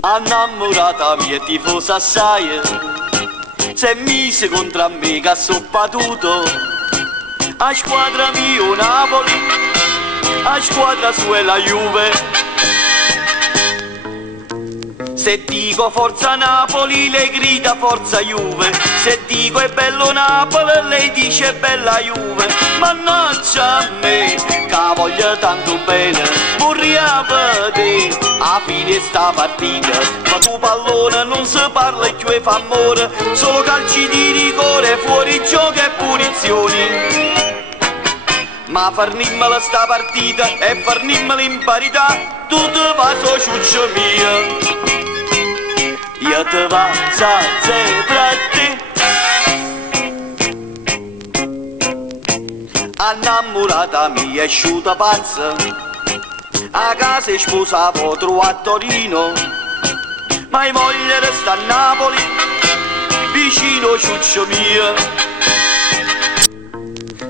Innamorata mia tifosa assai, s'è mise contro me che ha soppaduto. A squadra mia Napoli, a squadra sua è la Juve. Se dico forza Napoli, lei grida forza Juve. Se dico è bello Napoli, lei dice è bella Juve. Mannaggia a me, che voglio tanto bene, vorrei vedere a fine sta partita. Ma tu pallone non si parla e più e fa amore, solo calci di rigore, fuori gioco e punizioni. Ma farnimmela sta partita e farnimmela in parità, tu te va so ciuccia mia. Io te va sempre a te. Innamorata mia è asciuta pazza, a casa è sposa potro a Torino, ma i moglie resta a Napoli, vicino ciuccia mia.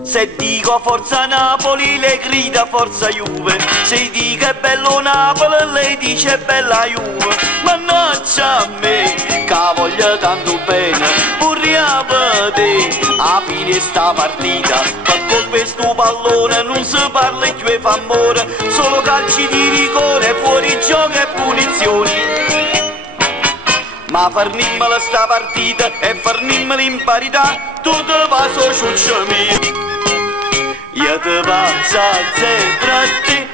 Se dico forza Napoli, lei grida forza Juve. Se dico è bello Napoli, lei dice è bella Juve. Mannaggia a me, che voglio tanto bene, vorrei vedere a fine sta partita. Ma con questo pallone non si parla e più e fa amore, solo calci di rigore, fuori gioco e punizioni. Ma farnimmela sta partita e farnimmela in parità, tu te va so ciuccia mia. Io te va sempre a te.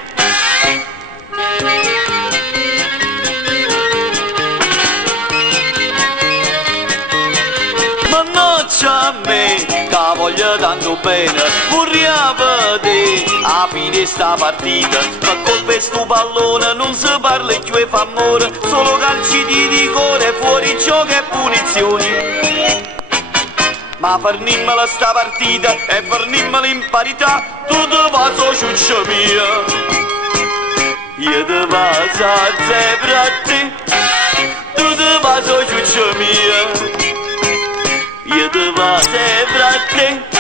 Mannaggia a me, che voglio tanto bene, vorrei vedere a fine sta partita. Ma con questo pallone non si parla e più e fa amore, solo calci di rigore, fuori gioco e punizioni. Ma farnimmela sta partita e farnimmela in parità, tu te va so ciuccia mia. Io te va sempre a te, tu te va so ciuccia mia. Io te va sempre a te.